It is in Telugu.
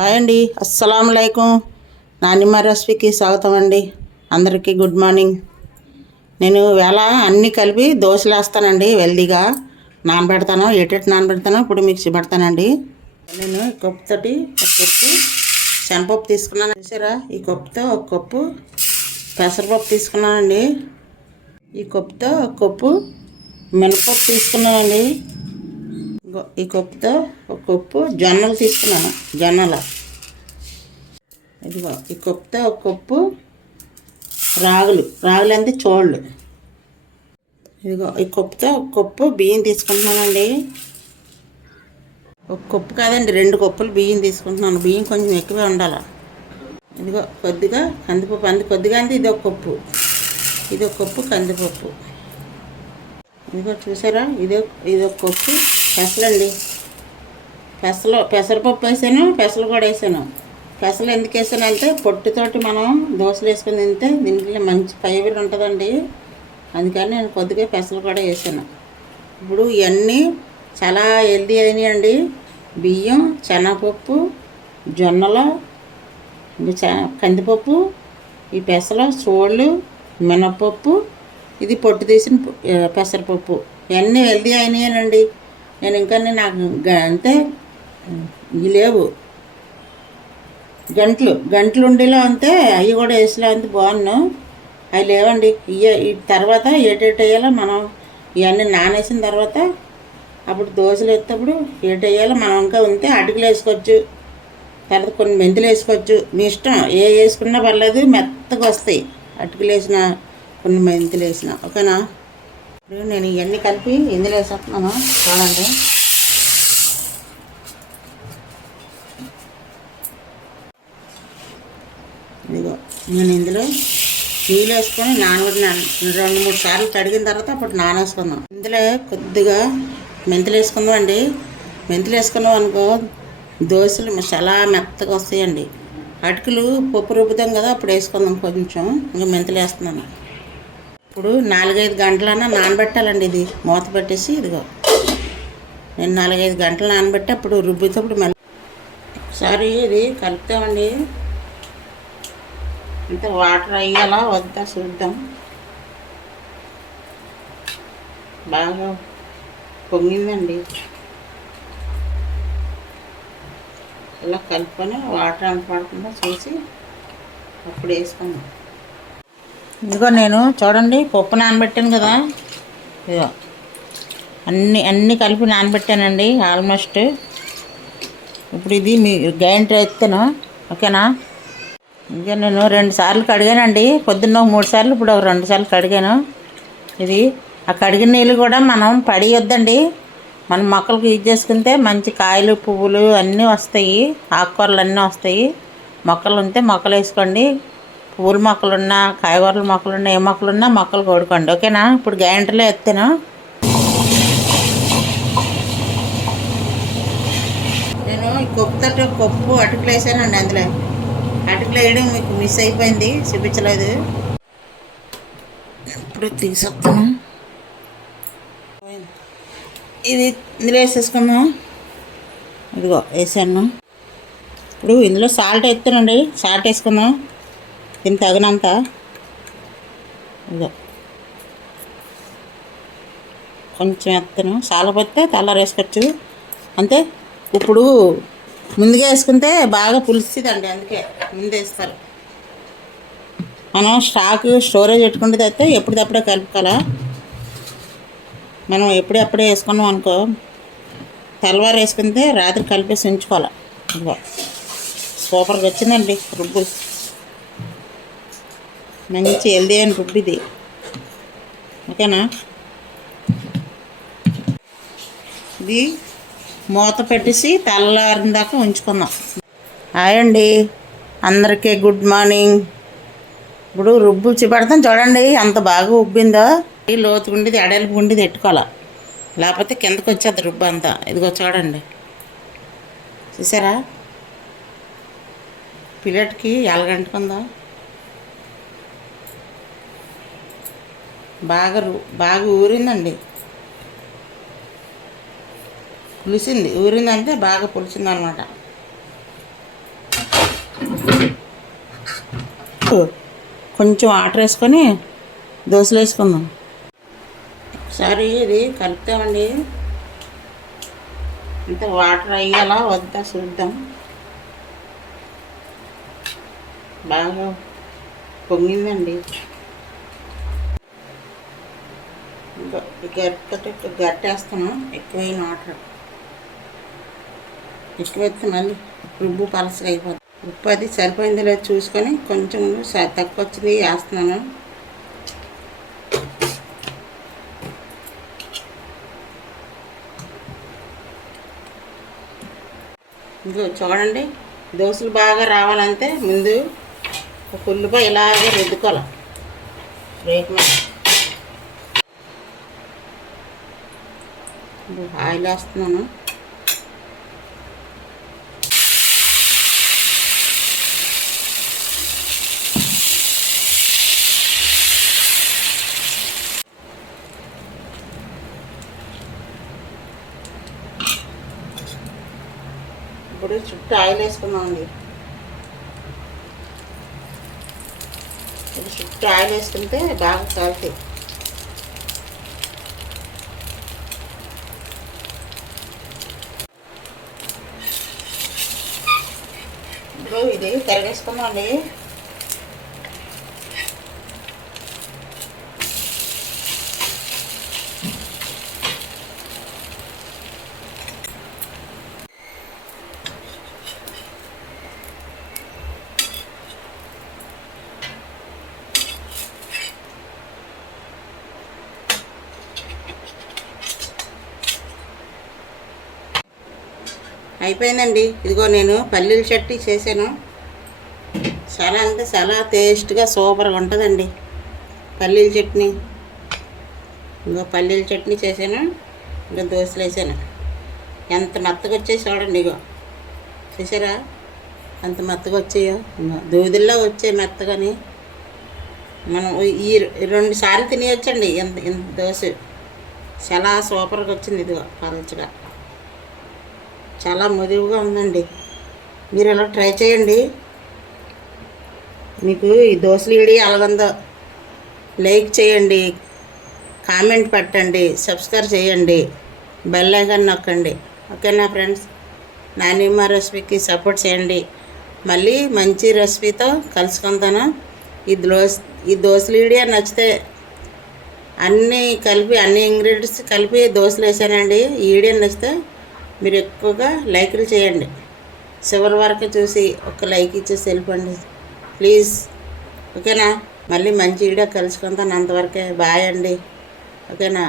హాయ్ అండి. అస్సలం అయికం నానిమ్మ రెసిపీకి స్వాగతం అండి అందరికీ గుడ్ మార్నింగ్. నేను వేళ అన్నీ కలిపి దోశలు వేస్తానండి వెల్దీగా. నానబెడతాను ఏటెట్ నానబెడతాను ఇప్పుడు మిక్సీ పెడతానండి నేను ఈ కప్పుతోటి ఒక కప్పు శనపప్పు తీసుకున్నాను. చూసారా? ఈ కప్పుతో ఒక కప్పు పెసరపప్పు తీసుకున్నానండి. ఈ కప్పుతో ఒక కప్పు మినపప్పు తీసుకున్నానండి. ఈ కప్పుతో ఒక కప్పు జొన్నలు తీసుకున్నాను జొన్నల. ఇదిగో ఈ కప్పుతో ఒక కప్పు రాగులు రాగులు అంటే చోళ్ళు. ఇదిగో ఈ కప్పుతో ఒక కప్పు బియ్యం తీసుకుంటున్నానండి. ఒక కప్పు కాదండి రెండు కప్పులు బియ్యం తీసుకుంటున్నాను బియ్యం కొంచెం ఎక్కువే ఉండాలి. ఇదిగో కొద్దిగా కందిపప్పు అంది కొద్దిగా అంది ఇది ఒక కప్పు. ఇది ఒక కప్పు కందిపప్పు. ఇదిగో చూసారా? ఇది ఇది ఒక కప్పు. పెసలండి. పెసలు పెసరపప్పు వేసాను పెసలు కూడా వేసాను. పెసలు ఎందుకు వేసాను అంటే పొట్టుతోటి మనం దోశలు వేసుకుని తింటే దీంట్లో మంచి ఫైబర్ ఉంటుందండి. అందుకని నేను కొద్దిగా పెసలు కూడా వేసాను. ఇప్పుడు ఇవన్నీ చాలా హెల్దీ అయినాయండి. బియ్యం శనగపప్పు జొన్నలు చ- కందిపప్పు ఈ పెసలు సోళ్ళు మినపప్పు ఇది పొట్టు తీసిన పెసరపప్పు. ఇవన్నీ హెల్దీ అయినాయనండి. నేను ఇంకా నాకు అంటే ఇవి లేవు. గంటలు గంటలు ఉండేలా అంతే అవి కూడా వేసిలో అంతే బాగున్నాను అవి లేవండి. ఇయ్య తర్వాత ఏటేటి వేయాలో మనం ఇవన్నీ నానేసిన తర్వాత అప్పుడు దోశలు ఎత్తప్పుడు ఏటి వేయాలో మనం ఇంకా ఉంటే అటుకులు వేసుకోవచ్చు. తర్వాత కొన్ని మెంతులు వేసుకోవచ్చు. మీ ఇష్టం. ఏ వేసుకున్నా పర్లేదు మెత్తగా వస్తాయి. అటుకులు వేసిన కొన్ని మెంతులు వేసిన. ఓకేనా? ఇప్పుడు నేను ఇవన్నీ కలిపి ఇందులో వేసేస్తున్నాను. చూడండి. ఇదిగో నేను ఇందులో నీళ్ళు వేసుకొని నానబెట్టినాను రెండు మూడు సార్లు కడిగిన తర్వాత అప్పుడు నానేసుకుందాం. ఇందులో కొద్దిగా మెంతులు వేసుకుందాం అండి. మెంతులు వేసుకున్నాం అనుకో దోశలు చాలా మెత్తగా వస్తాయండి. అటుకులు పప్పు రుబ్బుతాం కదా అప్పుడు వేసుకుందాం కొంచెం. ఇంకా మెంతులు వేస్తున్నాను. ఇప్పుడు నాలుగైదు గంటలన్నా నానబెట్టాలండి ఇది. మూత పెట్టేసి ఇదిగో. నేను నాలుగైదు గంటలు నానబెట్టి అప్పుడు రుబ్బుతప్పుడు మళ్ళీ ఒకసారి ఇది కలుపుతామండి. ఇంత వాటర్ అయ్యాలా వద్దా చూద్దాం. బాగా పొంగిందండి. ఇలా కలుపుకొని వాటర్ అంత పడకుండా చూసి అప్పుడు వేసుకుందాం. ఇదిగో నేను చూడండి పప్పు నానబెట్టాను కదా. ఇదిగో. అన్నీ అన్నీ కలిపి నానబెట్టానండి ఆల్మోస్ట్. ఇప్పుడు ఇది మీ గ్రైండర్ ఎత్తాను ఓకేనా? ఇంకా నేను రెండు సార్లు కడిగానండి పొద్దున్న ఒక మూడు సార్లు ఇప్పుడు ఒక రెండు సార్లు కడిగాను. ఇది ఆ కడిగిన నీళ్ళు కూడా మనం పడియొద్దండి. మనం మొక్కలకు యూజ్ చేసుకుంటే మంచి కాయలు పువ్వులు అన్నీ వస్తాయి ఆకుకూరలు అన్నీ వస్తాయి. మొక్కలు ఉంటే మొక్కలు వేసుకోండి. పూల మొక్కలున్నా కాయగూరల మొక్కలున్నా ఏ మొక్కలున్నా మొక్కలు కొడుకోండి. ఓకేనా? ఇప్పుడు గ్రైండర్లో ఎత్తాను. నేను ఈ కప్పుతో కొప్పు అటుకులు వేసానండి అందులో. అటుకులు వేయడం మీకు మిస్ అయిపోయింది చూపించలేదు. ఇప్పుడు తీసేస్తాను. ఇది ఇందులో వేసేసుకుందాం. ఇదిగో వేసాను. ఇప్పుడు ఇందులో సాల్ట్ వేస్తానండి. సాల్ట్ వేసుకుందాం. దీనికి తగినంత ఇదో. కొంచెం ఎత్తను. సాలపోతే తెల్లారి వేసుకోవచ్చు. అంతే. ఇప్పుడు ముందుగా వేసుకుంటే బాగా పులుస్తుందండి అందుకే ముందు వేస్తారు. మనం స్టాక్ స్టోరేజ్ పెట్టుకుంటే అయితే ఎప్పటికప్పుడే కలుపుకోవాలా. మనం ఎప్పుడప్పుడే వేసుకున్నాం అనుకో తెల్లవారు వేసుకుంటే రాత్రి కలిపేసి ఉంచుకోవాలి. ఇదిగో. సూపర్గా వచ్చిందండి రుబ్బులు మంచి హెల్దీ అయిన రుబ్బు ఇది. ఓకేనా? ఇది మూత పెట్టేసి తెల్లారిన దాకా ఉంచుకుందాం. హాయ్ అండి అందరికీ గుడ్ మార్నింగ్. ఇప్పుడు రుబ్బు చూపెడతాం చూడండి అంత బాగా ఉబ్బిందో. ఈ ఉండేది ఎడలిపు ఉండేది పెట్టుకోవాలి లేకపోతే కిందకు వచ్చేది రుబ్బు అంతా. ఇదిగో చూడండి. చూసారా? పిల్లటికి ఎలగంటుకుందా బాగా బాగా ఊరిందండి. పులిసింది. ఊరిందంటే బాగా పులిసింది అనమాట కొంచెం వాటర్ వేసుకొని దోశలు వేసుకుందాం. ఒకసారి ఇది కలుపుతామండి. ఇంత వాటర్ అయ్యేలా వద్దా చూద్దాం. బాగా పొంగిందండి. గట్ట గట్టేస్తాను ఎక్కువైన వాటర్. ఎక్కువైతే మళ్ళీ రుబ్బు పలసగా అయిపోతుంది ఉప్పు అది సరిపోయిందో చూసుకొని కొంచెం తక్కువ వచ్చింది వేస్తున్నాను. ఇంకో చూడండి దోశలు బాగా రావాలంటే ముందు ఒక ఉల్లిపాయ ఇలాగే రుద్దుకోవాలి. రేపు మీద ఇప్పుడు ఆయిల్ వేస్తున్నాను. ఇప్పుడు చుట్టూ ఆయిల్ వేసుకున్నామండి ఇప్పుడు చుట్టూ ఆయిల్ వేసుకుంటే బాగా కాలుతాయి ఇప్పుడు ఇది తిరగేసుకుందామండి అయిపోయిందండి. ఇదిగో నేను పల్లీల చట్నీ చేశాను. చాలా అంటే చాలా టేస్ట్గా సూపర్గా ఉంటుందండి పల్లీల చట్నీ. ఇంకో పల్లీల చట్నీ చేశాను. ఇంకా దోశలు వేసాను. ఎంత మెత్తగా వచ్చాయి చూడండి ఇగో చూసారా? ఎంత మెత్తగా వచ్చాయో? ఇగో దూదిల్లో వచ్చాయి మెత్తగాని. మనం ఈ రెండు సార్లు తినేయొచ్చండి. ఎంత ఇంత దోశ. చాలా సూపర్గా వచ్చింది ఇదిగో పలచగా. చాలా మృదువుగా ఉందండి. మీరు ఇలా ట్రై చేయండి. మీకు ఈ దోశలు ఇడి అలాగందో లైక్ చేయండి. కామెంట్ పెట్టండి. సబ్స్క్రైబ్ చేయండి. బెల్ ఐకాన్ నొక్కండి. ఓకేనా ఫ్రెండ్స్? నానిమ్మ రెసిపీకి సపోర్ట్ చేయండి. మళ్ళీ మంచి రెసిపీతో కలుసుకుందాను. ఈ దోశ ఈ దోశలు వీడియో నచ్చితే అన్నీ కలిపి అన్ని ఇంగ్రీడియంట్స్ కలిపి దోశలు వేసానండి. ఈ వీడియో నచ్చితే మీరు ఎక్కువగా లైకులు చేయండి. చివరి వరకు చూసి ఒక లైక్ ఇచ్చేసి వెళ్ళిపోండి ప్లీజ్. ఓకేనా? మళ్ళీ మంచి వీడియో కలుసుకుంటాను అంతవరకే బాయ్ అండి. ఓకేనా?